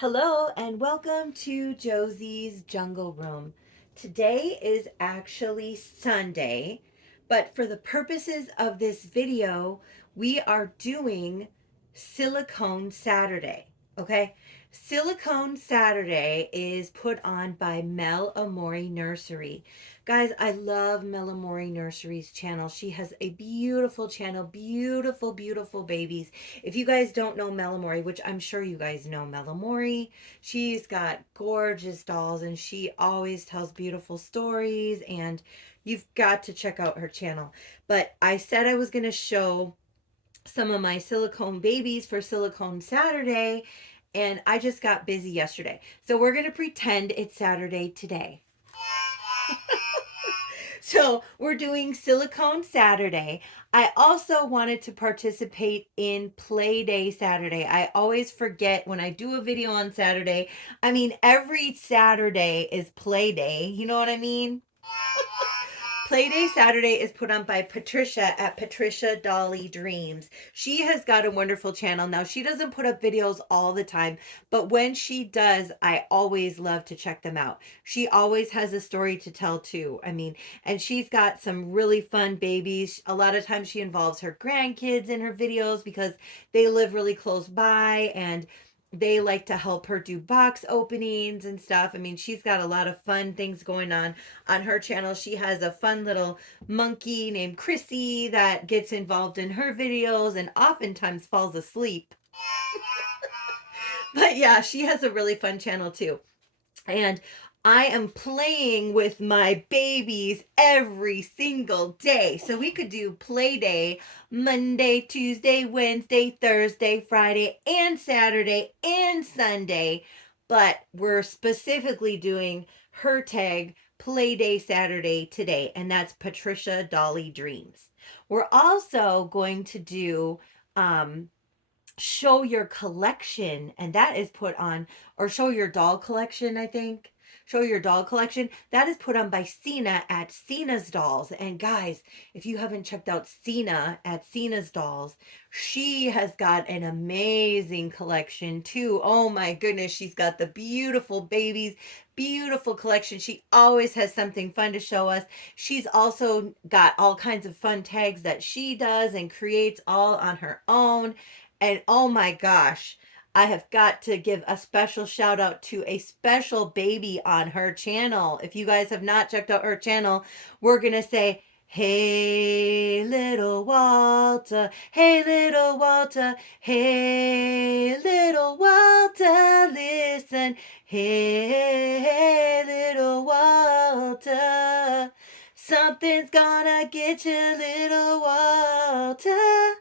Hello and welcome to Josie's Jungle Room. Today is actually Sunday, but for the purposes of this video, we are doing Silicone Saturday. Okay? Silicone Saturday is put on by Amorè Nursery. Guys, I love Amorè Nursery's channel. She has a beautiful channel, beautiful, beautiful babies. If you guys don't know Amorè, which I'm sure you guys know Amorè, she's got gorgeous dolls and she always tells beautiful stories, and you've got to check out her channel. But I said I was going to show some of my silicone babies for Silicone Saturday, and I just got busy yesterday. So we're going to pretend it's Saturday today. So we're doing Silicone Saturday. I also wanted to participate in Play Day Saturday. I always forget when I do a video on Saturday. I mean, every Saturday is Play Day. You know what I mean? Playday Saturday is put on by Patricia at Patricia Dolly Dreams. She has got a wonderful channel. Now, she doesn't put up videos all the time, but when she does, I always love to check them out. She always has a story to tell too. I mean, and she's got some really fun babies. A lot of times she involves her grandkids in her videos because they live really close by, and they like to help her do box openings and stuff. I mean, she's got a lot of fun things going on her channel. She has a fun little monkey named Chrissy that gets involved in her videos and oftentimes falls asleep. But yeah, she has a really fun channel too. And I am playing with my babies every single day. So we could do play day Monday, Tuesday, Wednesday, Thursday, Friday, and Saturday, and Sunday. But we're specifically doing her tag Play Day Saturday today, and that's Patricia Dolly Dreams. We're also going to do show your collection, and that is put on, or show your doll collection, I think. Show your doll collection. That is put on by Cena at Cena's Dolls. And guys, if you haven't checked out Cena at Cena's Dolls, she has got an amazing collection too. Oh my goodness, she's got the beautiful babies, beautiful collection. She always has something fun to show us. She's also got all kinds of fun tags that she does and creates all on her own. And oh my gosh, I have got to give a special shout out to a special baby on her channel. If you guys have not checked out her channel, we're going to say, hey, little Walter, hey, little Walter, hey, little Walter, listen, hey, little Walter, something's gonna get you, little Walter.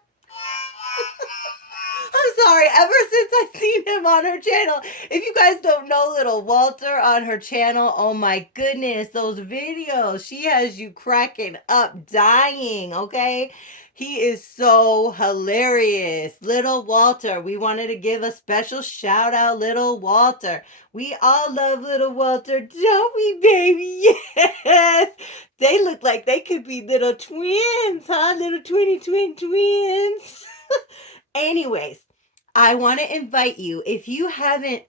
I'm sorry, ever since I've seen him on her channel. If you guys don't know little Walter on her channel, oh my goodness, those videos, she has you cracking up, dying, okay? He is so hilarious. Little Walter, we wanted to give a special shout out, little Walter. We all love little Walter, don't we, baby? Yes. They look like they could be little twins, huh? Little twins. Anyways, I want to invite you, if you haven't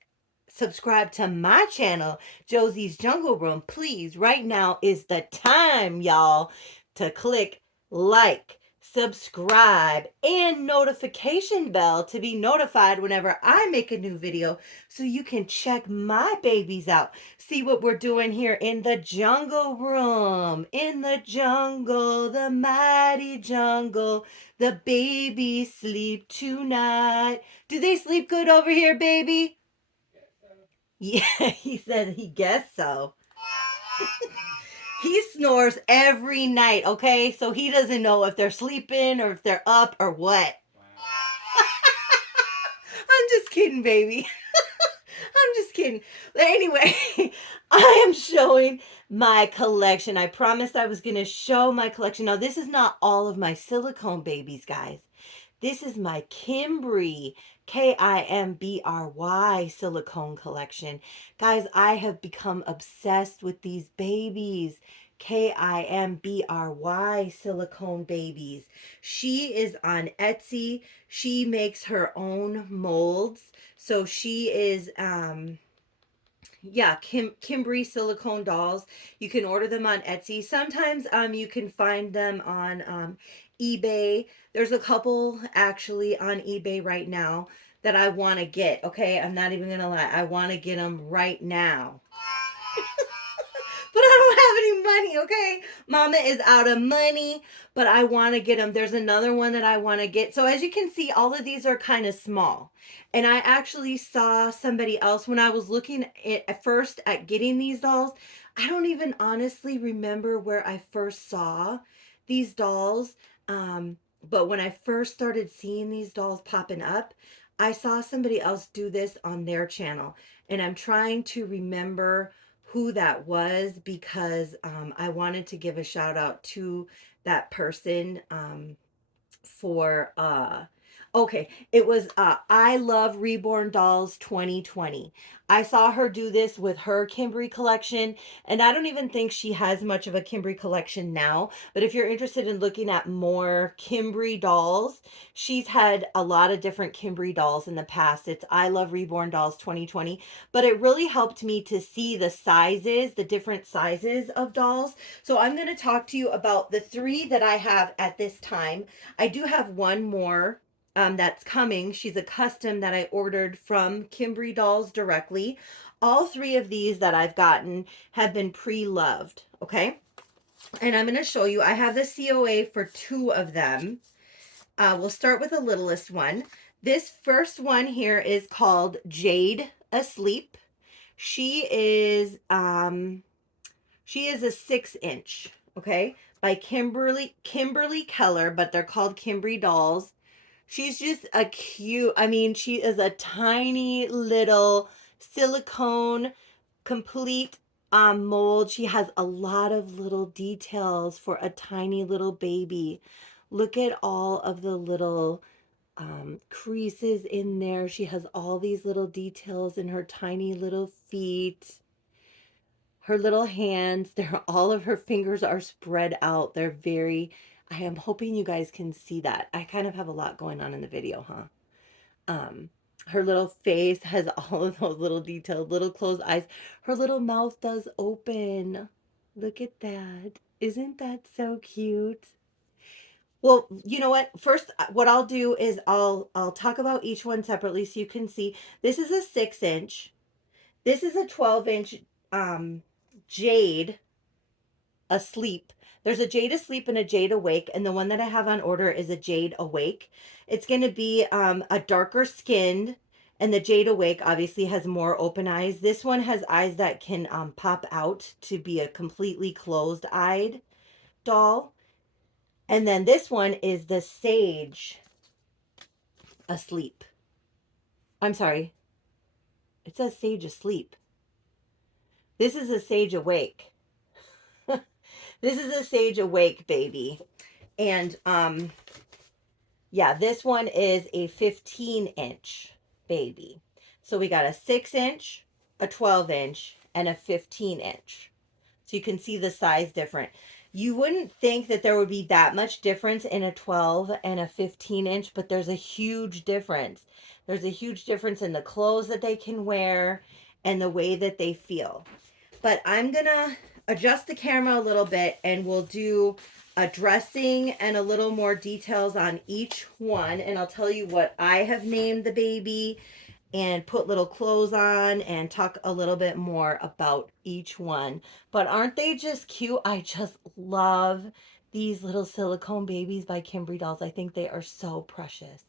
subscribed to my channel, Josie's Jungle Room, please, right now is the time, y'all, to click like, subscribe, and notification bell to be notified whenever I make a new video so you can check my babies out. See what we're doing here in the jungle room. In the jungle, the mighty jungle, the babies sleep tonight. Do they sleep good over here, baby? Yeah, he said he guessed so. He snores every night, okay? So he doesn't know if they're sleeping or if they're up or what. I'm just kidding, baby. I'm just kidding. But anyway, I am showing my collection. I promised I was going to show my collection. Now, this is not all of my silicone babies, guys. This is my Kimbry, Kimbry silicone collection. Guys, I have become obsessed with these babies. Kimbry silicone babies. She is on Etsy. She makes her own molds. So she is yeah, Kimbry silicone dolls. You can order them on Etsy. Sometimes you can find them on eBay. There's a couple actually on eBay right now that I want to get. Okay, I'm not even gonna lie. I want to get them right now. But I don't have any money, okay? Mama is out of money, but I want to get them. There's another one that I want to get. So as you can see, all of these are kind of small. And I actually saw somebody else when I was looking at first at getting these dolls. I don't even honestly remember where I first saw these dolls. But when I first started seeing these dolls popping up, I saw somebody else do this on their channel. And I'm trying to remember who that was because I wanted to give a shout out to that person for okay, it was I Love Reborn Dolls 2020. I saw her do this with her Kimbry collection, and I don't even think she has much of a Kimbry collection now, but if you're interested in looking at more Kimbry dolls, she's had a lot of different Kimbry dolls in the past. It's I Love Reborn Dolls 2020, but it really helped me to see the sizes, the different sizes of dolls. So I'm going to talk to you about the 3 that I have at this time. I do have one more that's coming. She's a custom that I ordered from Kimbry Dolls directly. All 3 of these that I've gotten have been pre-loved, okay? And I'm going to show you. I have the COA for 2 of them. We'll start with the littlest one. This first one here is called Jade Asleep. She is a 6-inch, okay, by Kimberly Keller, but they're called Kimbry dolls. She's just a cute, I mean, she is a tiny little silicone complete mold. She has a lot of little details for a tiny little baby. Look at all of the little creases in there. She has all these little details in her tiny little feet. Her little hands, they're all of her fingers are spread out. They're very, I am hoping you guys can see that. I kind of have a lot going on in the video, huh? Her little face has all of those little detailed, little closed eyes. Her little mouth does open. Look at that. Isn't that so cute? Well, you know what? First, what I'll do is I'll talk about each one separately so you can see. This is a 6-inch. This is a 12-inch jade asleep. There's a jade asleep and a jade awake, and the one that I have on order is a jade awake. It's going to be a darker skinned, and the jade awake obviously has more open eyes. This one has eyes that can pop out to be a completely closed eyed doll. And then this one is the sage asleep. I'm sorry. It says sage asleep. This is a sage awake. This is a sage awake baby. And yeah, this one is a 15-inch baby. So we got a 6-inch, a 12-inch, and a 15-inch. So you can see the size different. You wouldn't think that there would be that much difference in a 12 and a 15-inch, but there's a huge difference. There's a huge difference in the clothes that they can wear and the way that they feel. But I'm going to adjust the camera a little bit and we'll do a dressing and a little more details on each one. And I'll tell you what I have named the baby and put little clothes on and talk a little bit more about each one. But aren't they just cute? I just love these little silicone babies by Kimbry Dolls. I think they are so precious.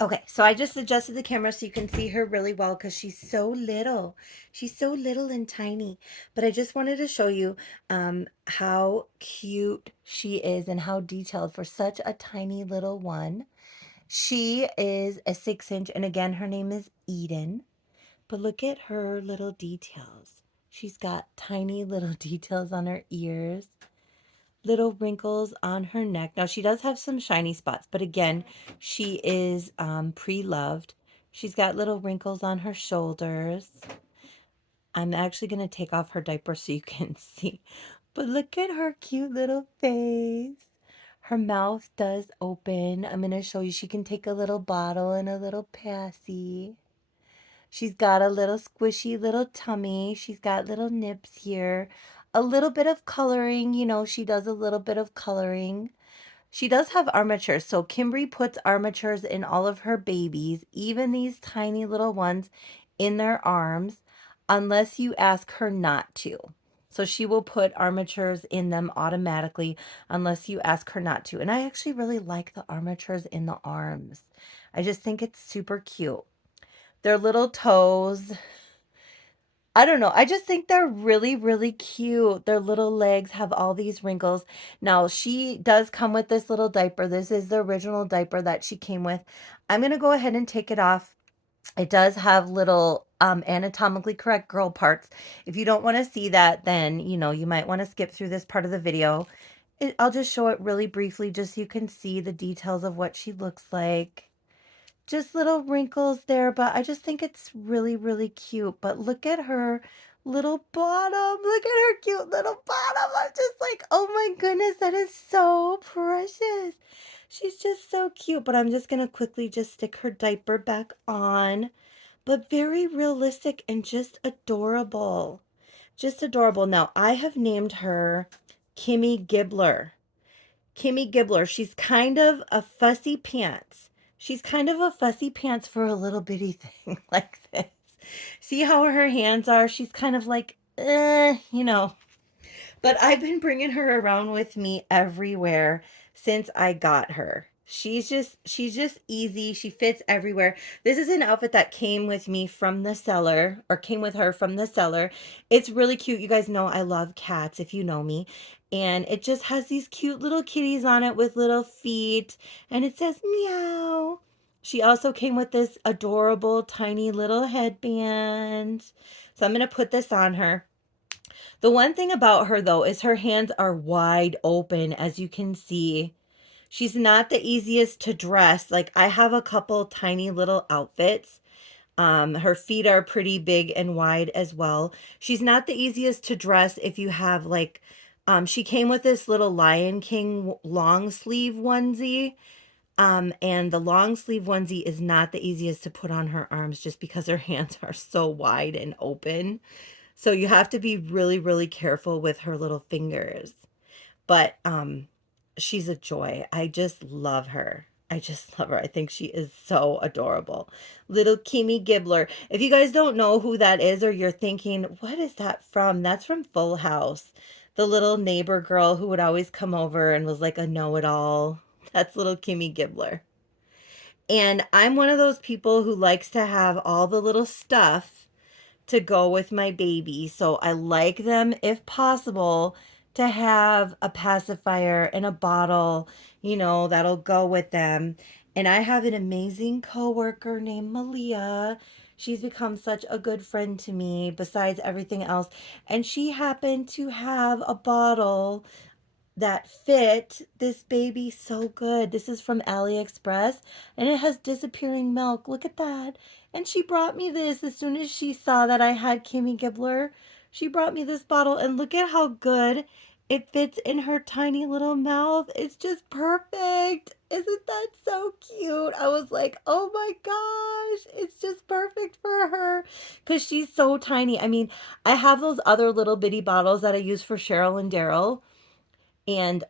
Okay, so I just adjusted the camera so you can see her really well because she's so little. She's so little and tiny. But I just wanted to show you how cute she is and how detailed for such a tiny little one. She is a 6-inch, and again, her name is Eden. But look at her little details. She's got tiny little details on her ears, little wrinkles on her neck. Now, she does have some shiny spots, but again, she is pre-loved. She's got little wrinkles on her shoulders. I'm actually going to take off her diaper so you can see. But look at her cute little face. Her mouth does open. I'm going to show you. She can take a little bottle and a little passy. She's got a little squishy little tummy. She's got little nips here. A little bit of coloring. You know, she does a little bit of coloring. She does have armatures. So Kimbry puts armatures in all of her babies, even these tiny little ones in their arms, unless you ask her not to. So she will put armatures in them automatically unless you ask her not to. And I actually really like the armatures in the arms. I just think it's super cute. Their little toes. I don't know. I just think they're really, really cute. Their little legs have all these wrinkles. Now, she does come with this little diaper. This is the original diaper that she came with. I'm going to go ahead and take it off. It does have little anatomically correct girl parts. If you don't want to see that, then, you know, you might want to skip through this part of the video. I'll just show it really briefly just so you can see the details of what she looks like. Just little wrinkles there, but I just think it's really, really cute. But look at her little bottom. Look at her cute little bottom. I'm just like, oh my goodness, that is so precious. She's just so cute. But I'm just going to quickly just stick her diaper back on. But very realistic and just adorable. Just adorable. Now, I have named her Kimmy Gibbler. Kimmy Gibbler. She's kind of a fussy pants. She's kind of a fussy pants for a little bitty thing like this. See how her hands are? She's kind of like, you know. But I've been bringing her around with me everywhere since I got her. She's just easy. She fits everywhere. This is an outfit that came with me from the seller, or came with her from the seller. It's really cute. You guys know I love cats if you know me. And it just has these cute little kitties on it with little feet, and it says meow. She also came with this adorable tiny little headband. So I'm going to put this on her. The one thing about her, though, is her hands are wide open, as you can see. She's not the easiest to dress. Like, I have a couple tiny little outfits. Her feet are pretty big and wide as well. She's not the easiest to dress if you have, like, she came with this little Lion King long sleeve onesie. And the long sleeve onesie is not the easiest to put on her arms just because her hands are so wide and open. So you have to be really, really careful with her little fingers. But she's a joy. I just love her. I just love her. I think she is so adorable. Little Kimmy Gibbler. If you guys don't know who that is, or you're thinking, what is that from? That's from Full House. The little neighbor girl who would always come over and was like a know-it-all. That's little Kimmy Gibbler. And I'm one of those people who likes to have all the little stuff to go with my baby. So I like them, if possible, to have a pacifier and a bottle, you know, that'll go with them. And I have an amazing coworker named Malia. She's become such a good friend to me besides everything else. And she happened to have a bottle that fit this baby so good. This is from AliExpress, and it has disappearing milk. Look at that. And she brought me this as soon as she saw that I had Kimmy Gibbler. She brought me this bottle, and look at how good it fits in her tiny little mouth. It's just perfect. Isn't that so cute? I was like, oh my gosh, it's just perfect for her because she's so tiny. I mean, I have those other little bitty bottles that I use for Cheryl and Daryl, and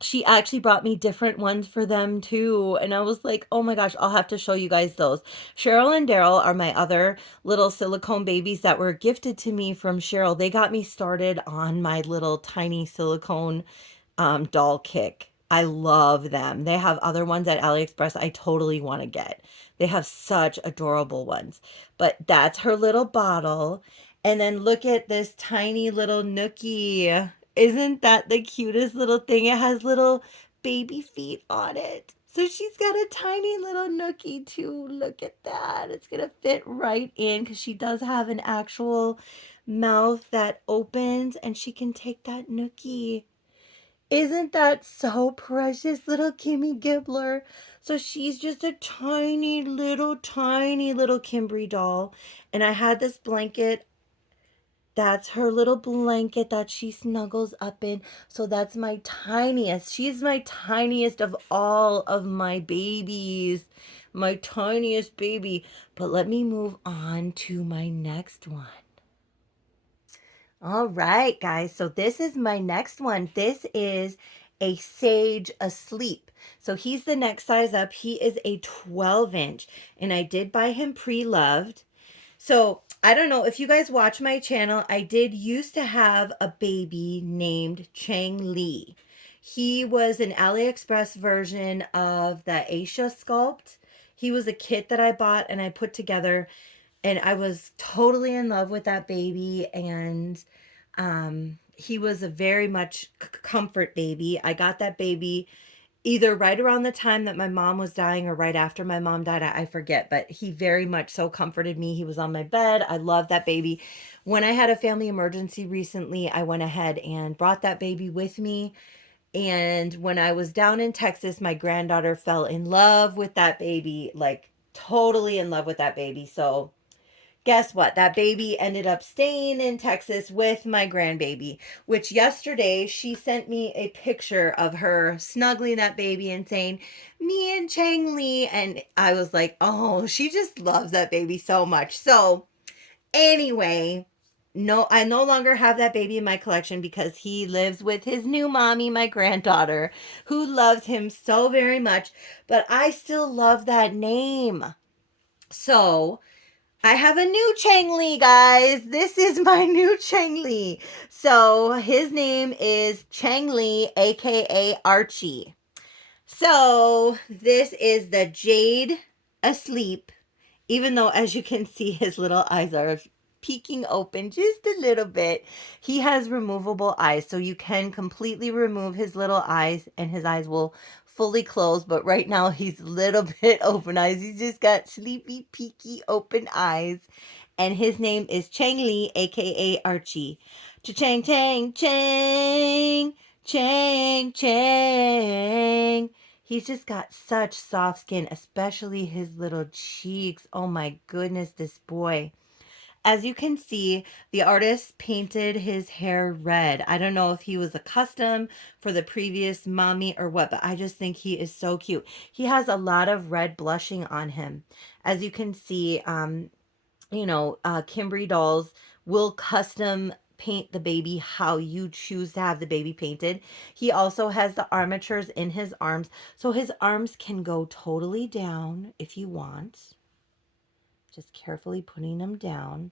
she actually brought me different ones for them too. And I was like, oh my gosh, I'll have to show you guys those. Cheryl and Daryl are my other little silicone babies that were gifted to me from Cheryl. They got me started on my little tiny silicone doll kick. I love them. They have other ones at AliExpress I totally want to get. They have such adorable ones. But that's her little bottle. And then look at this tiny little nookie. Isn't that the cutest little thing? It has little baby feet on it. So she's got a tiny little nookie too. Look at that. It's going to fit right in because she does have an actual mouth that opens and she can take that nookie. Isn't that so precious, little Kimmy Gibbler? So she's just a tiny little Kimbry doll. And I had this blanket That's her little blanket that she snuggles up in. So that's my tiniest. She's my tiniest of all of my babies. My tiniest baby. But let me move on to my next one. All right, guys. So this is my next one. This is a sage asleep. So he's the next size up. He is a 12-inch, and I did buy him pre-loved. So I don't know if you guys watch my channel. I did used to have a baby named Chang Li. He was an AliExpress version of the Asia sculpt. He was a kit that I bought and I put together, and I was totally in love with that baby. And he was a very much comfort baby. I got that baby either right around the time that my mom was dying or right after my mom died. I forget, but he very much so comforted me. He was on my bed. I loved that baby. When I had a family emergency recently, I went ahead and brought that baby with me. And when I was down in Texas, my granddaughter fell in love with that baby, like totally in love with that baby. So guess what? That baby ended up staying in Texas with my grandbaby, which yesterday she sent me a picture of her snuggling that baby and saying, "Me and Chang Li." And I was like, oh, she just loves that baby so much. So, anyway, no, I no longer have that baby in my collection because he lives with his new mommy, my granddaughter, who loves him so very much. But I still love that name. So, I have a new Chang Li, guys. This is my new Chang Li. So his name is Chang Li, aka Archie. So this is the Jade asleep, even though, as you can see, his little eyes are peeking open just a little bit. He has removable eyes, so you can completely remove his little eyes and his eyes will fully close. But right now he's a little bit open eyes. He's just got sleepy, peeky, open eyes. And his name is Chang Li, aka Archie. Cha-chang, chang, chang, chang, chang. He's just got such soft skin, especially his little cheeks. Oh my goodness, this boy. As you can see, the artist painted his hair red. I don't know if he was a custom for the previous mommy or what, but I just think he is so cute. He has a lot of red blushing on him. As you can see, Kimbry dolls will custom paint the baby how you choose to have the baby painted. He also has the armatures in his arms, so his arms can go totally down if you want. Just carefully putting them down.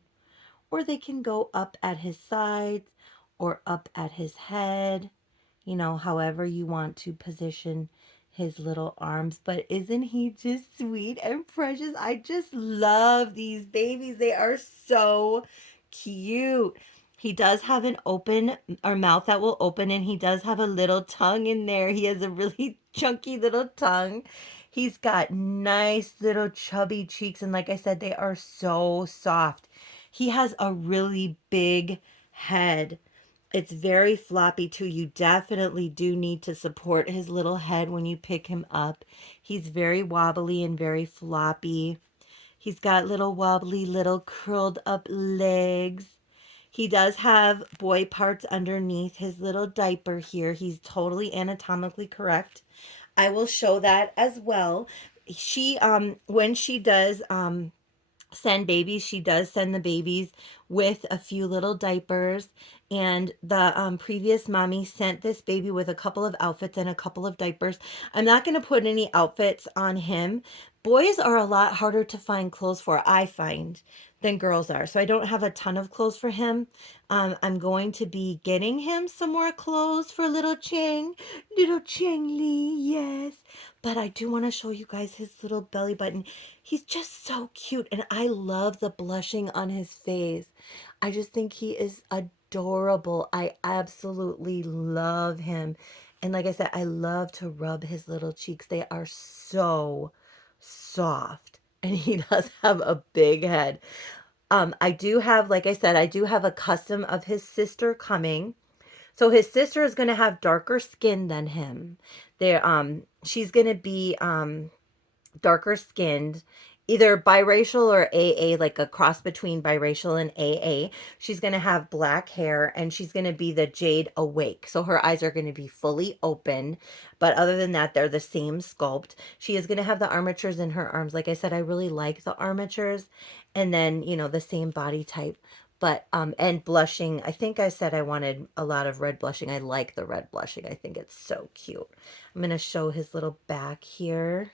Or they can go up at his sides or up at his head, however you want to position his little arms. But isn't he just sweet and precious? I just love these babies. They are so cute. He does have an open or mouth that will open, and he does have a little tongue in there. He has a really chunky little tongue. He's got nice little chubby cheeks, and like I said, they are so soft. He has a really big head. It's very floppy too. You definitely do need to support his little head when you pick him up. He's very wobbly and very floppy. He's got little wobbly, little curled up legs. He does have boy parts underneath his little diaper here. He's totally anatomically correct. I will show that as well. When she does send babies, she does send the babies with a few little diapers. And the previous mommy sent this baby with a couple of outfits and a couple of diapers. I'm not going to put any outfits on him. Boys are a lot harder to find clothes for, I find, than girls are. So I don't have a ton of clothes for him. I'm going to be getting him some more clothes for little Chang Li, yes. But I do want to show you guys his little belly button. He's just so cute, and I love the blushing on his face. I just think he is adorable. I absolutely love him. And like I said, I love to rub his little cheeks. They are so soft. And he does have a big head. I do have, like I said, I do have a custom of his sister coming. So his sister is going to have darker skin than him. She's going to be darker skinned, either biracial or AA, like a cross between biracial and AA. She's going to have black hair and she's going to be the Jade Awake. So her eyes are going to be fully open. But other than that, they're the same sculpt. She is going to have the armatures in her arms. Like I said, I really like the armatures. And then, you know, the same body type. But, and blushing, I think I said I wanted a lot of red blushing. I like the red blushing. I think it's so cute. I'm going to show his little back here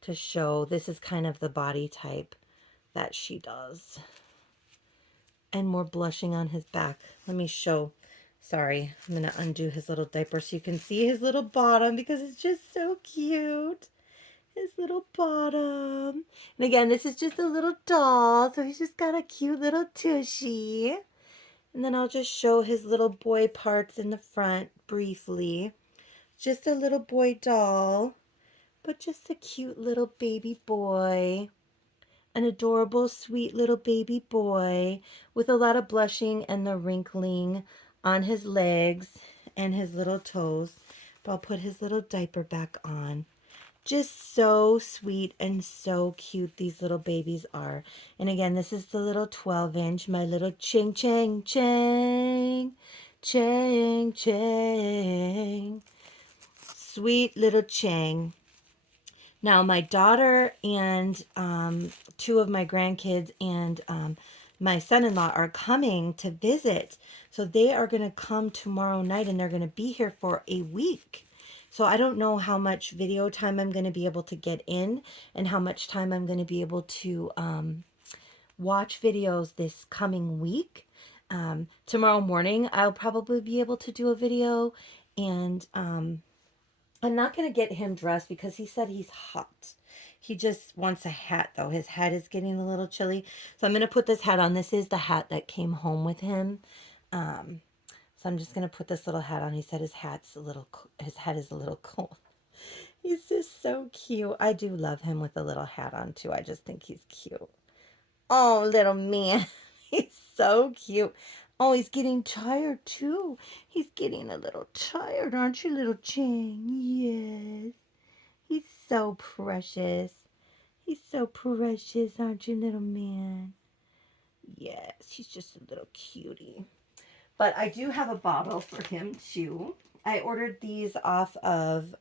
to show this is kind of the body type that she does. And more blushing on his back. Let me show. Sorry, I'm going to undo his little diaper so you can see his little bottom because it's just so cute. His little bottom. And again, this is just a little doll, so he's just got a cute little tushy. And then I'll just show his little boy parts in the front briefly. Just a little boy doll, but just a cute little baby boy. An adorable, sweet little baby boy with a lot of blushing and the wrinkling on his legs and his little toes. But I'll put his little diaper back on. Just so sweet and so cute these little babies are. And again, this is the little 12-inch, my little ching chang chang, chang chang. Sweet little chang. Now, my daughter and two of my grandkids and my son-in-law are coming to visit. So they are going to come tomorrow night and they're going to be here for a week. So I don't know how much video time I'm going to be able to get in and how much time I'm going to be able to watch videos this coming week. Tomorrow morning, I'll probably be able to do a video, and I'm not going to get him dressed because he said he's hot. He just wants a hat, though. His hat is getting a little chilly. So I'm going to put this hat on. This is the hat that came home with him. Um, so I'm just going to put this little hat on. He said his hat is a little cold. He's just so cute. I do love him with a little hat on, too. I just think he's cute. Oh, little man. He's so cute. Oh, he's getting tired, too. He's getting a little tired, aren't you, little Chang? Yes. He's so precious. He's so precious, aren't you, little man? Yes, he's just a little cutie. But I do have a bottle for him, too. I ordered these off of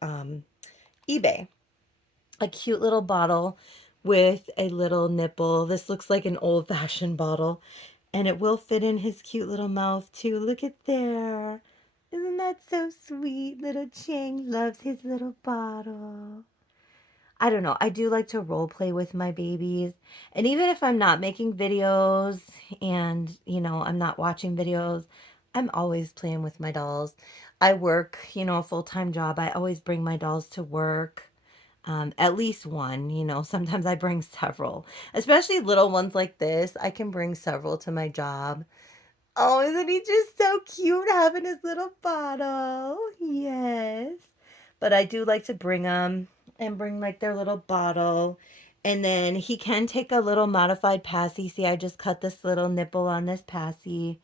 eBay. A cute little bottle with a little nipple. This looks like an old-fashioned bottle. And it will fit in his cute little mouth, too. Look at there. Isn't that so sweet? Little Chang loves his little bottle. I don't know. I do like to role play with my babies. And even if I'm not making videos and, you know, I'm not watching videos, I'm always playing with my dolls. I work, you know, a full-time job. I always bring my dolls to work. At least one, you know, sometimes I bring several, especially little ones like this. I can bring several to my job. Oh, isn't he just so cute having his little bottle? Yes. But I do like to bring them and bring like their little bottle. And then he can take a little modified passy. See, I just cut this little nipple on this passy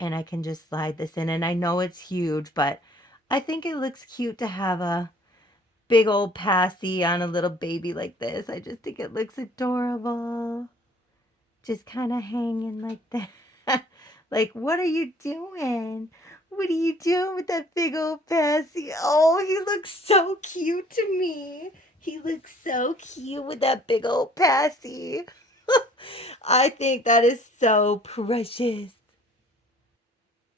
and I can just slide this in. And I know it's huge, but I think it looks cute to have a big old passy on a little baby like this. I just think it looks adorable. Just kind of hanging like that. Like, what are you doing? What are you doing with that big old passy? Oh, he looks so cute to me. He looks so cute with that big old passy. I think that is so precious.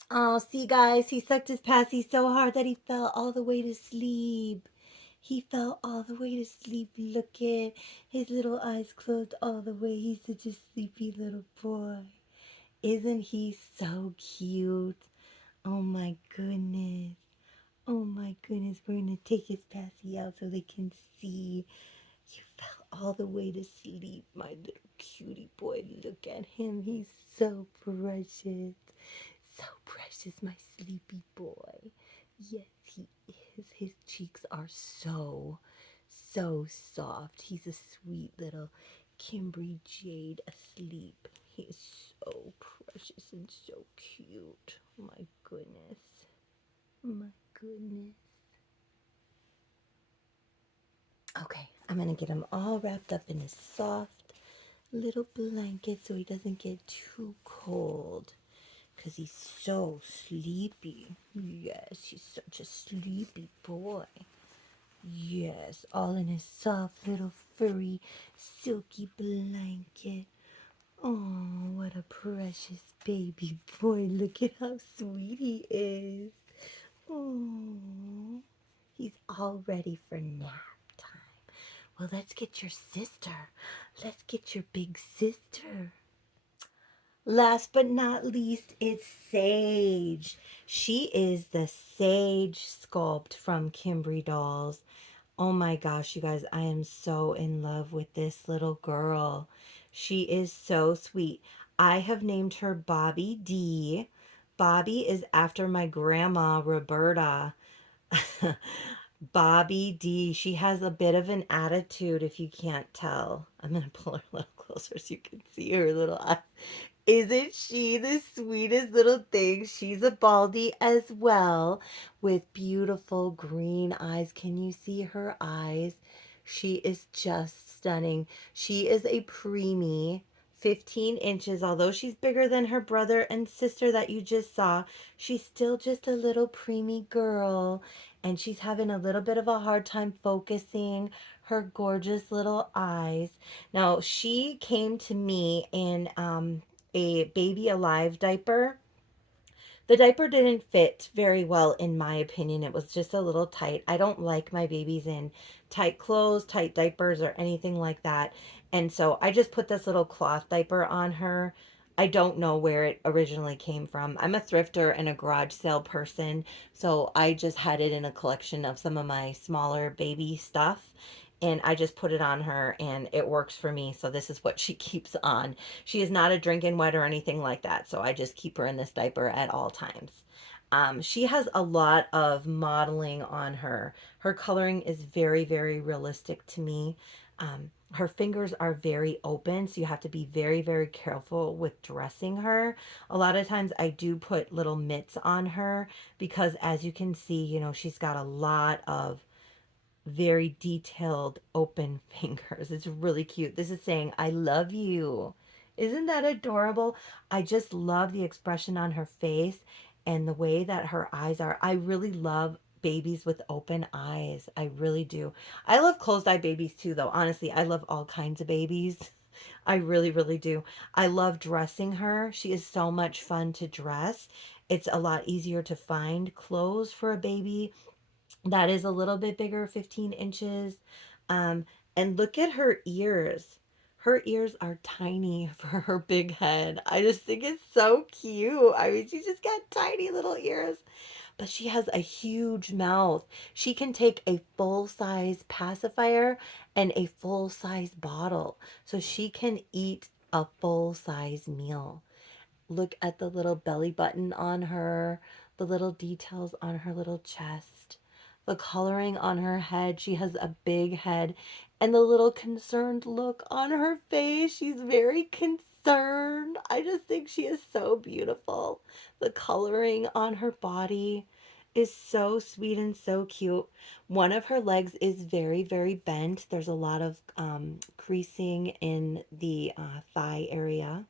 Oh, see, guys, he sucked his passy so hard that he fell all the way to sleep. He fell all the way to sleep. Look at his little eyes closed all the way. He's such a sleepy little boy. Isn't he so cute? Oh my goodness. Oh my goodness. We're going to take his passy out so they can see. You fell all the way to sleep, my little cutie boy. Look at him. He's so precious. So precious, my sleepy boy. Yes, he is. His cheeks are so, so soft. He's a sweet little Kimbry Jade asleep. He is so precious and so cute. My goodness. My goodness. Okay, I'm gonna get him all wrapped up in a soft little blanket so he doesn't get too cold. Because he's so sleepy. Yes, he's such a sleepy boy. Yes, all in his soft little furry, silky blanket. Oh, what a precious baby boy. Look at how sweet he is. Oh, he's all ready for nap time. Well, let's get your sister. Let's get your big sister. Last but not least, it's Sage. She is the Sage sculpt from Kimbry Dolls. Oh my gosh, you guys, I am so in love with this little girl. She is so sweet. I have named her Bobby D. Bobby is after my grandma, Roberta. Bobby D. She has a bit of an attitude if you can't tell. I'm going to pull her a little closer so you can see her little eye. Isn't she the sweetest little thing? She's a Baldy as well with beautiful green eyes. Can you see her eyes? She is just stunning. She is a preemie, 15 inches. Although she's bigger than her brother and sister that you just saw, she's still just a little preemie girl. And she's having a little bit of a hard time focusing her gorgeous little eyes. Now, she came to me in a baby alive diaper. The diaper didn't fit very well, in my opinion. It was just a little tight. I don't like my babies in tight clothes, tight diapers, or anything like that. And so I just put this little cloth diaper on her. I don't know where it originally came from. I'm a thrifter and a garage sale person, so I just had it in a collection of some of my smaller baby stuff. And I just put it on her and it works for me. So this is what she keeps on. She is not a drinking wet or anything like that. So I just keep her in this diaper at all times. She has a lot of modeling on her. Her coloring is very, very realistic to me. Her fingers are very open, so you have to be very, very careful with dressing her. A lot of times I do put little mitts on her because, as you can see, she's got a lot of very detailed open fingers. It's really cute. This is saying, I love you. Isn't that adorable? I just love the expression on her face and the way that her eyes are. I really love babies with open eyes. I really do. I love closed eye babies too, though. Honestly, I love all kinds of babies. I really, really do. I love dressing her. She is so much fun to dress. It's a lot easier to find clothes for a baby that is a little bit bigger, 15 inches. Um, and look at her ears. Her ears are tiny for her big head. I just think it's so cute. I mean, she's just got tiny little ears, but she has a huge mouth. She can take a full size pacifier and a full size bottle. So she can eat a full size meal. Look at the little belly button on her, the little details on her little chest, the coloring on her head. She has a big head, and the little concerned look on her face. She's very concerned. I just think she is so beautiful. The coloring on her body is so sweet and so cute. One of her legs is very, very bent. There's a lot of creasing in the thigh area.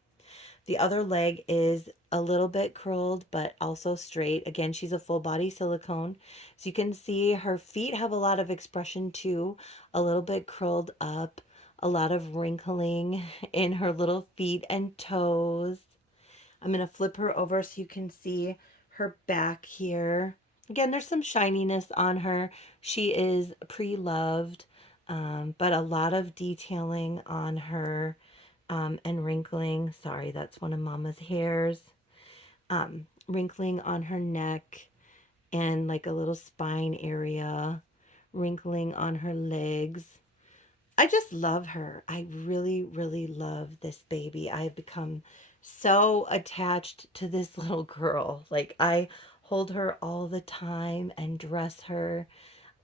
The other leg is a little bit curled, but also straight. Again, she's a full body silicone. So you can see her feet have a lot of expression too, a little bit curled up, a lot of wrinkling in her little feet and toes. I'm going to flip her over so you can see her back here. Again, there's some shininess on her. She is pre-loved, but a lot of detailing on her and wrinkling. Sorry, that's one of Mama's hairs. Wrinkling on her neck and like a little spine area, wrinkling on her legs. I just love her. I really, really love this baby. I've become so attached to this little girl. Like, I hold her all the time and dress her.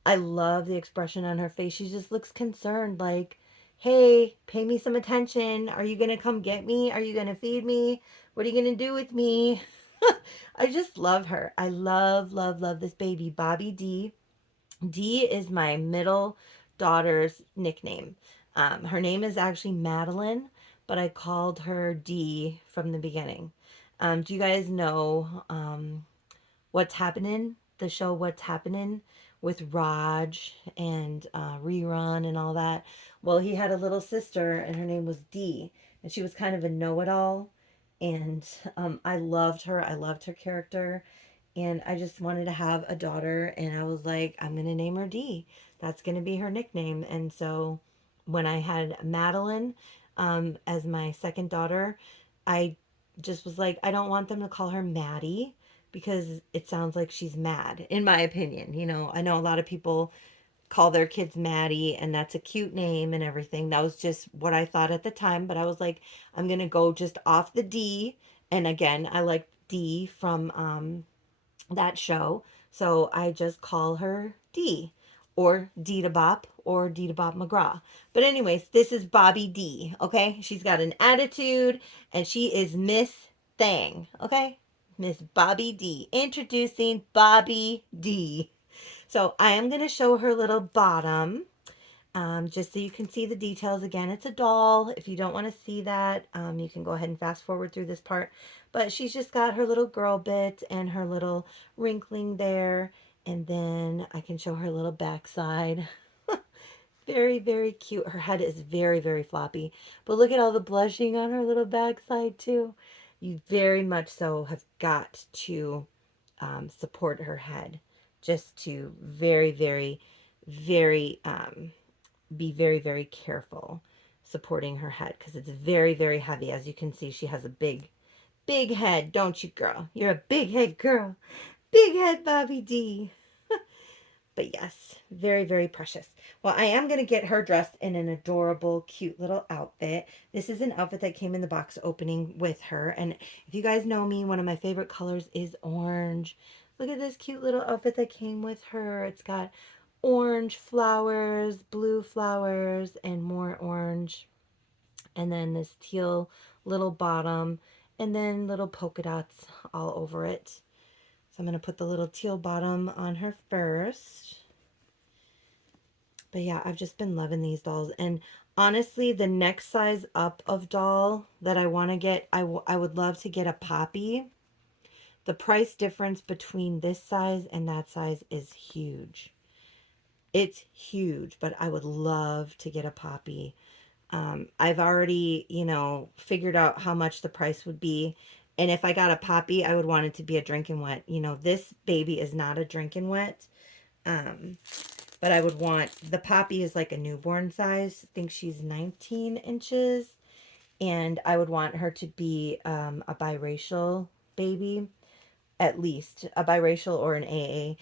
I love the expression on her face. She just looks concerned, like, hey, pay me some attention. Are you going to come get me? Are you going to feed me? What are you going to do with me? I just love her. I love, love, love this baby, Bobby D. D is my middle daughter's nickname. Her name is actually Madeline, but I called her Dee from the beginning. Do you guys know What's Happening? The show What's Happening with Raj and Rerun and all that. Well, he had a little sister, and her name was Dee, and she was kind of a know-it-all. And I loved her. I loved her character, and I just wanted to have a daughter, and I was like, I'm gonna name her Dee. That's gonna be her nickname. And so when I had Madeline as my second daughter, I just was like, I don't want them to call her Maddie because it sounds like she's mad, in my opinion. I know a lot of people call their kids Maddie, and that's a cute name and everything. That was just what I thought at the time, but I was like, I'm gonna go just off the D. And again, I like D from that show. So I just call her D, or Dee Bop, or Dee Bop McGraw. But anyways, this is Bobby D, okay? She's got an attitude, and she is Miss Thing, okay? Miss Bobby D. Introducing Bobby D. So I am going to show her little bottom, just so you can see the details. Again, it's a doll. If you don't want to see that, you can go ahead and fast forward through this part. But she's just got her little girl bit and her little wrinkling there. And then I can show her little backside. Very, very cute. Her head is very, very floppy. But look at all the blushing on her little backside too. You very much so have got to support her head. Just to very, very, very be very, very careful supporting her head because it's very, very heavy. As you can see, she has a big, big head, don't you, girl? You're a big head girl. Big head Bobby D. But yes, very, very precious. Well, I am going to get her dressed in an adorable, cute little outfit. This is an outfit that came in the box opening with her. And if you guys know me, one of my favorite colors is orange. Look at this cute little outfit that came with her. It's got orange flowers, blue flowers, and more orange. And then this teal little bottom, and then little polka dots all over it. So I'm going to put the little teal bottom on her first. But yeah, I've just been loving these dolls. And honestly, the next size up of doll that I want to get, I would love to get a Poppy. The price difference between this size and that size is huge. It's huge, but I would love to get a Poppy. I've already, figured out how much the price would be. And if I got a Poppy, I would want it to be a drinking wet. This baby is not a drinking wet. Um, but I would want, the Poppy is like a newborn size. I think she's 19 inches. And I would want her to be a biracial baby, at least a biracial or an AA.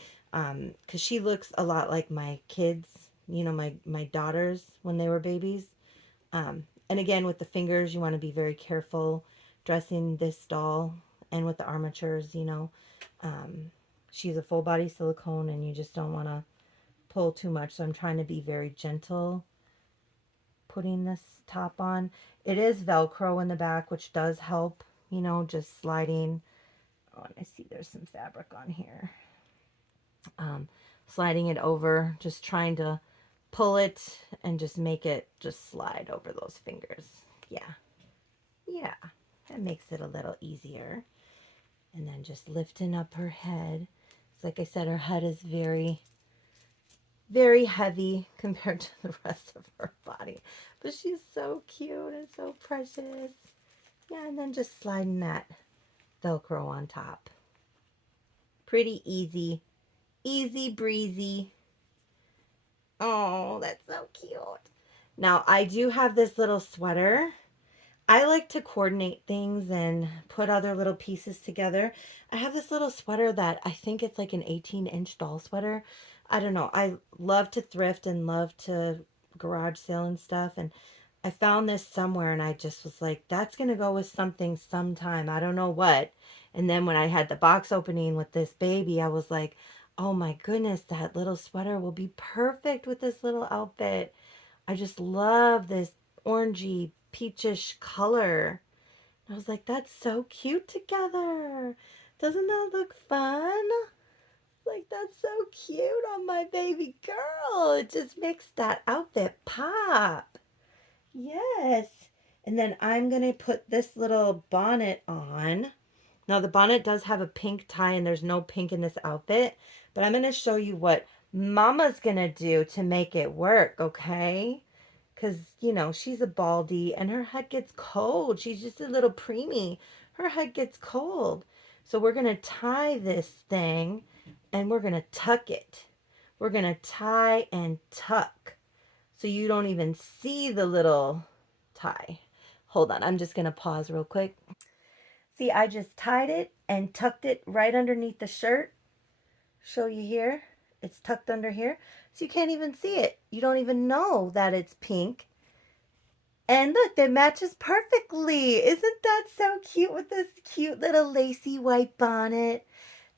Because she looks a lot like my kids, my daughters when they were babies. And again, with the fingers, you want to be very careful dressing this doll, and with the armatures, she's a full body silicone and you just don't want to pull too much. So I'm trying to be very gentle putting this top on. It is Velcro in the back, which does help, just sliding. Oh, and I see there's some fabric on here. Sliding it over, just trying to pull it and just make it just slide over those fingers. Yeah. Yeah. That makes it a little easier. And then just lifting up her head. It's like I said, her head is very, very heavy compared to the rest of her body. But she's so cute and so precious. Yeah, and then just sliding that Velcro on top. Pretty easy. Easy breezy. Oh, that's so cute. Now, I do have this little sweater. I like to coordinate things and put other little pieces together. I have this little sweater that I think it's like an 18-inch doll sweater. I don't know. I love to thrift and love to garage sale and stuff. And I found this somewhere and I just was like, that's going to go with something sometime. I don't know what. And then when I had the box opening with this baby, I was like, oh my goodness, that little sweater will be perfect with this little outfit. I just love this orangey peachish color. I was like, that's so cute together. Doesn't that look fun? Like, that's so cute on my baby girl. It just makes that outfit pop. Yes. And then I'm going to put this little bonnet on. Now, the bonnet does have a pink tie, and there's no pink in this outfit. But I'm going to show you what Mama's going to do to make it work, okay? Because, you know, she's a baldy and her head gets cold. She's just a little preemie. Her head gets cold. So we're going to tie this thing and we're going to tuck it. We're going to tie and tuck so you don't even see the little tie. Hold on, I'm just going to pause real quick. See, I just tied it and tucked it right underneath the shirt. Show you here. It's tucked under here. So you can't even see it. You don't even know that it's pink. And look, it matches perfectly. Isn't that so cute with this cute little lacy white bonnet?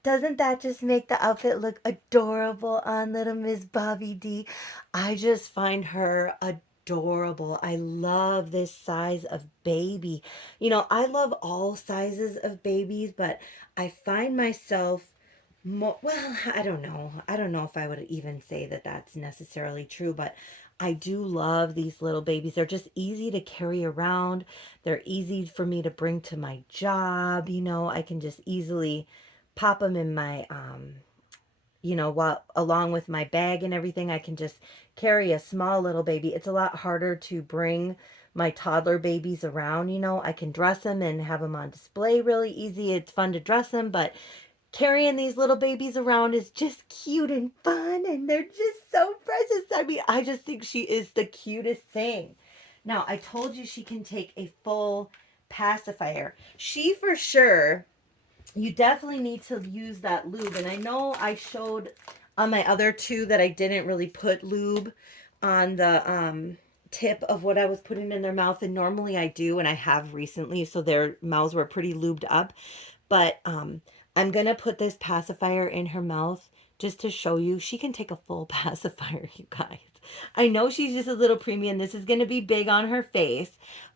Doesn't that just make the outfit look adorable on little Miss Bobby D? I just find her adorable. I love this size of baby. You know, I love all sizes of babies, but I find myself more, well, I don't know. I don't know if I would even say that that's necessarily true, but I do love these little babies. They're just easy to carry around. They're easy for me to bring to my job. You know, I can just easily pop them in my you know, while along with my bag and everything. I can just carry a small little baby. It's a lot harder to bring my toddler babies around. You know, I can dress them and have them on display really easy. It's fun to dress them, but carrying these little babies around is just cute and fun, and they're just so precious. I mean, I just think she is the cutest thing. Now, I told you she can take a full pacifier. She for sure, you definitely need to use that lube. And I know I showed on my other two that I didn't really put lube on the tip of what I was putting in their mouth. And normally I do, and I have recently, so their mouths were pretty lubed up. But I'm going to put this pacifier in her mouth just to show you she can take a full pacifier, you guys. I know she's just a little preemie and this is going to be big on her face,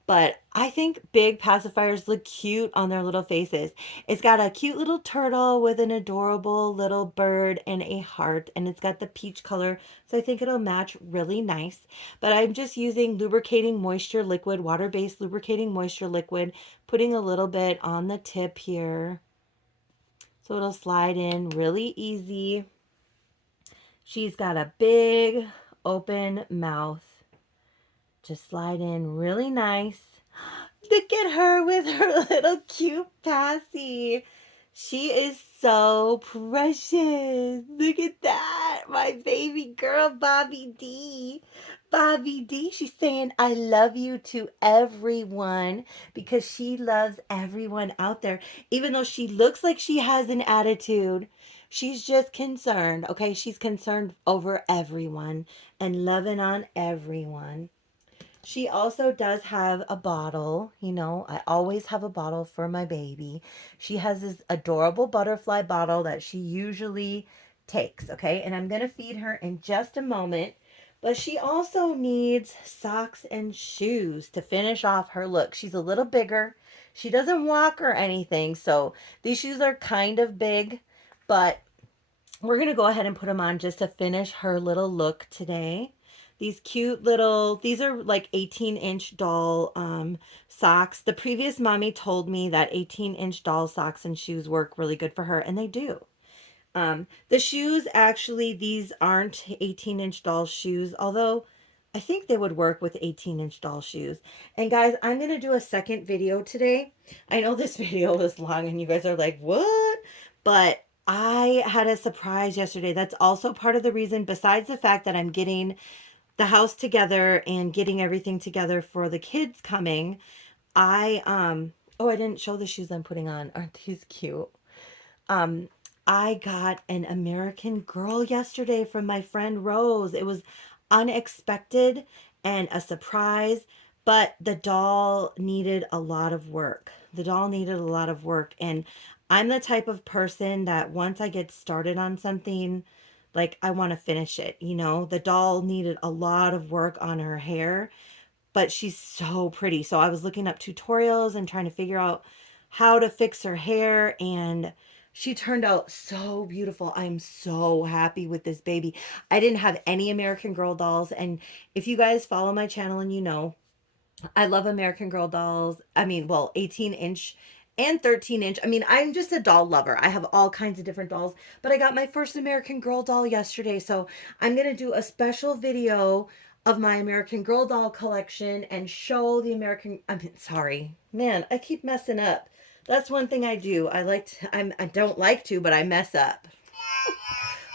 but I think big pacifiers look cute on their little faces. It's got a cute little turtle with an adorable little bird and a heart, and it's got the peach color, so I think it'll match really nice. But I'm just using lubricating moisture liquid, water-based lubricating moisture liquid, putting a little bit on the tip here so it'll slide in really easy. She's got a big open mouth. Just slide in really nice. Look at her with her little cute passy. She is so precious. Look at that. My baby girl, Bobby D. Bobby D, she's saying, I love you to everyone because she loves everyone out there. Even though she looks like she has an attitude, she's just concerned. Okay, she's concerned over everyone and loving on everyone. She also does have a bottle. You know, I always have a bottle for my baby. She has this adorable butterfly bottle that she usually takes, okay? And I'm going to feed her in just a moment. But she also needs socks and shoes to finish off her look. She's a little bigger. She doesn't walk or anything, so these shoes are kind of big, but we're going to go ahead and put them on just to finish her little look today. These cute little, these are like 18-inch doll socks. The previous mommy told me that 18-inch doll socks and shoes work really good for her, and they do. The shoes, actually, these aren't 18-inch doll shoes, although I think they would work with 18-inch doll shoes. And guys, I'm going to do a second video today. I know this video was long and you guys are like, what? But I had a surprise yesterday. That's also part of the reason, besides the fact that I'm getting the house together and getting everything together for the kids coming. Oh, I didn't show the shoes I'm putting on. Aren't these cute? Um, I got an American Girl yesterday from my friend Rose. It was unexpected and a surprise, but the doll needed a lot of work. The doll needed a lot of work, and I'm the type of person that once I get started on something, like I want to finish it. You know, the doll needed a lot of work on her hair, but she's so pretty. So I was looking up tutorials and trying to figure out how to fix her hair, and She turned out so beautiful. I'm so happy with this baby. I didn't have any American Girl dolls. And if you guys follow my channel and you know, I love American Girl dolls. I mean, well, 18-inch and 13-inch. I mean, I'm just a doll lover. I have all kinds of different dolls, but I got my first American Girl doll yesterday. So I'm going to do a special video of my American Girl doll collection and show the American, I mean, sorry, man, I keep messing up. That's one thing I do. I don't like to, but I mess up.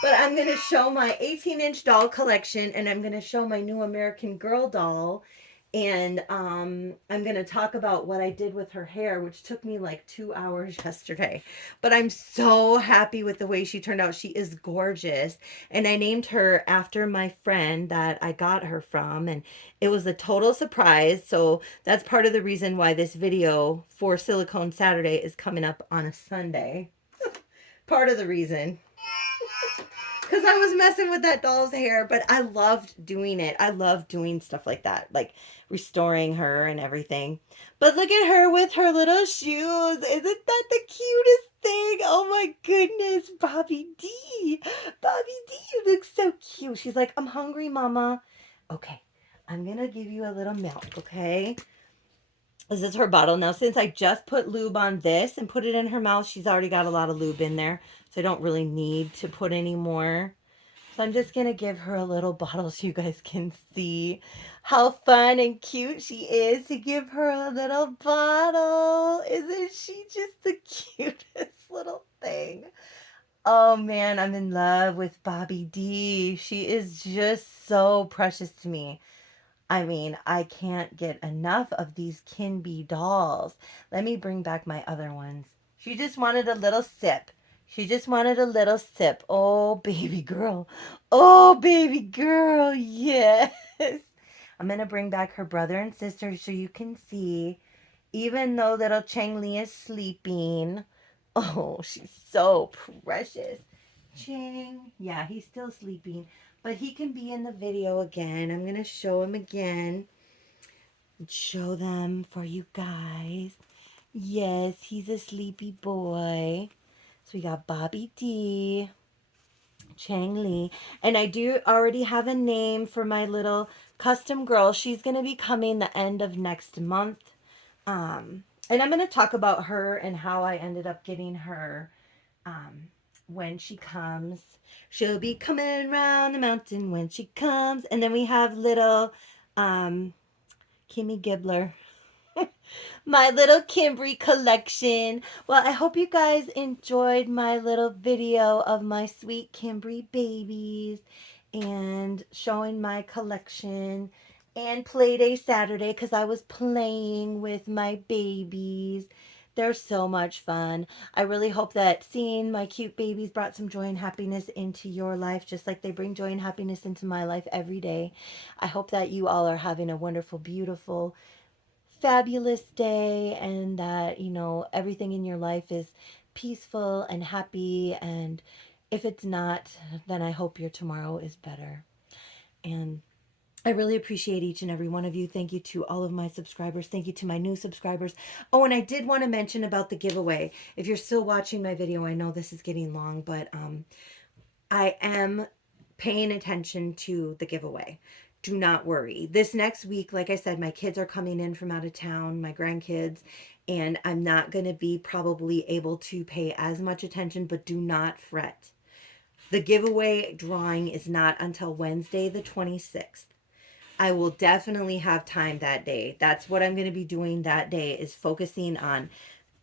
But I'm going to show my 18-inch doll collection, and I'm going to show my new American Girl doll. And I'm going to talk about what I did with her hair, which took me like 2 hours yesterday. But I'm so happy with the way she turned out. She is gorgeous. And I named her after my friend that I got her from. And it was a total surprise. So that's part of the reason why this video for Silicone Saturday is coming up on a Sunday. Part of the reason. Because I was messing with that doll's hair, but I loved doing it. I love doing stuff like that, like restoring her and everything. But look at her with her little shoes. Isn't that the cutest thing? Oh my goodness, Bobby D. Bobby D, you look so cute. She's like, I'm hungry, Mama. Okay, I'm going to give you a little milk, okay? This is her bottle. Now, since I just put lube on this and put it in her mouth, she's already got a lot of lube in there. So I don't really need to put any more. So I'm just going to give her a little bottle so you guys can see how fun and cute she is to give her a little bottle. Isn't she just the cutest little thing? Oh man, I'm in love with Bobby D. She is just so precious to me. I mean, I can't get enough of these Kimbry dolls. Let me bring back my other ones. She just wanted a little sip. She just wanted a little sip. Oh, baby girl. Oh, baby girl. Yes. I'm going to bring back her brother and sister so you can see. Even though little Chang Li is sleeping. Oh, she's so precious. Chang. Yeah, he's still sleeping. But he can be in the video again. I'm going to show him again. Show them for you guys. Yes, he's a sleepy boy. So we got Bobby D, Chang Li. And I do already have a name for my little custom girl. She's going to be coming the end of next month. And I'm going to talk about her and how I ended up getting her when she comes. She'll be coming around the mountain when she comes. And then we have little Kimmy Gibbler. My little Kimbry collection. Well, I hope you guys enjoyed my little video of my sweet Kimbry babies and showing my collection and play day Saturday because I was playing with my babies. They're so much fun. I really hope that seeing my cute babies brought some joy and happiness into your life, just like they bring joy and happiness into my life every day. I hope that you all are having a wonderful, beautiful, fabulous day and that, you know, everything in your life is peaceful and happy. And if it's not, then I hope your tomorrow is better. And I really appreciate each and every one of you. Thank you to all of my subscribers. Thank you to my new subscribers. Oh, and I did want to mention about the giveaway. If you're still watching my video, I know this is getting long, but I am paying attention to the giveaway. Do not worry. This next week, like I said, my kids are coming in from out of town, my grandkids, and I'm not going to be probably able to pay as much attention, but do not fret. The giveaway drawing is not until Wednesday, the 26th. I will definitely have time that day. That's what I'm going to be doing that day, is focusing on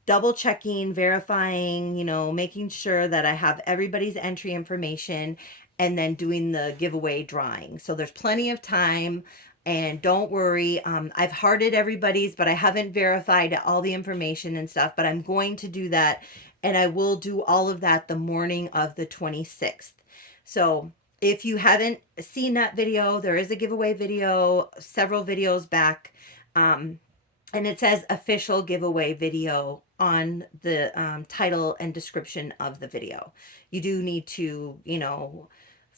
double checking, verifying, you know, making sure that I have everybody's entry information and then doing the giveaway drawing. So there's plenty of time, and don't worry. I've hearted everybody's, but I haven't verified all the information and stuff, but I'm going to do that. And I will do all of that the morning of the 26th. So if you haven't seen that video, there is a giveaway video, several videos back. And it says official giveaway video on the title and description of the video. You do need to, you know,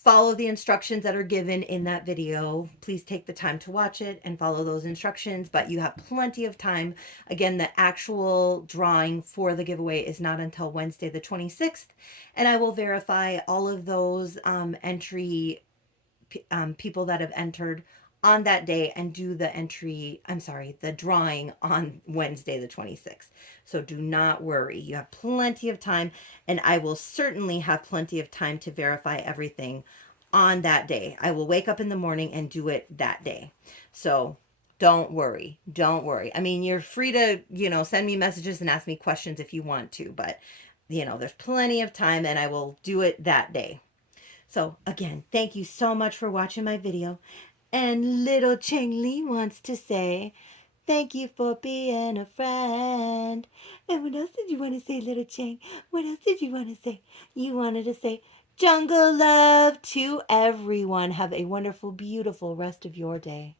follow the instructions that are given in that video. Please take the time to watch it and follow those instructions, but you have plenty of time. Again, the actual drawing for the giveaway is not until Wednesday the 26th, and I will verify all of those people that have entered on that day and do the drawing on Wednesday the 26th. So do not worry. You have plenty of time, and I will certainly have plenty of time to verify everything on that day. I will wake up in the morning and do it that day. So don't worry. Don't worry. I mean, you're free to, send me messages and ask me questions if you want to, but there's plenty of time and I will do it that day. So again, thank you so much for watching my video. And little Cheng Li wants to say, thank you for being a friend. And what else did you want to say, little Cheng? What else did you want to say? You wanted to say, jungle love to everyone. Have a wonderful, beautiful rest of your day.